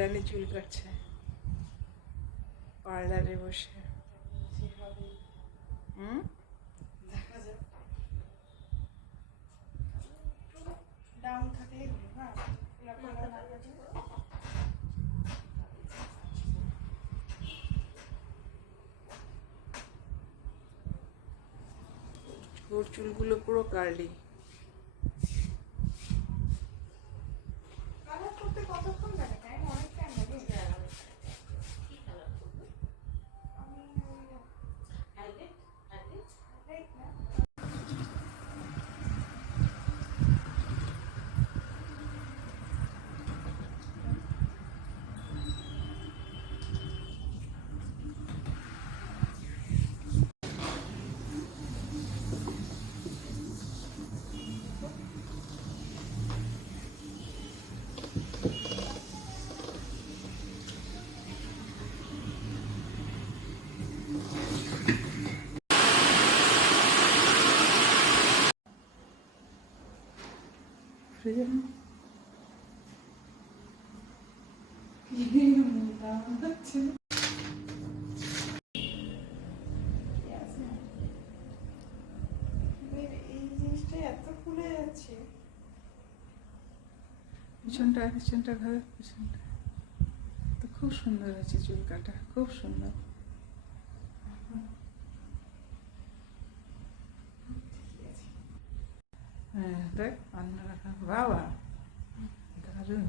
রানী চুল কাটছে পার্লারে বসে। ডাউন থাকলে ওর চুলগুলো পুরো কার্লি। কালার করতে কতক্ষণ লাগে? টাইম অনেক টাইম লাগে। আমি হাইলাইট না ফ্রিজে এই জিনিসটা এত ফুলে যাচ্ছে। পিছনটা ঘরের পিছনটা তো খুব সুন্দর হয়েছে চুল কাটা, খুব সুন্দর। হ্যাঁ দেখ অন্যরকম, বাবা দারুণ।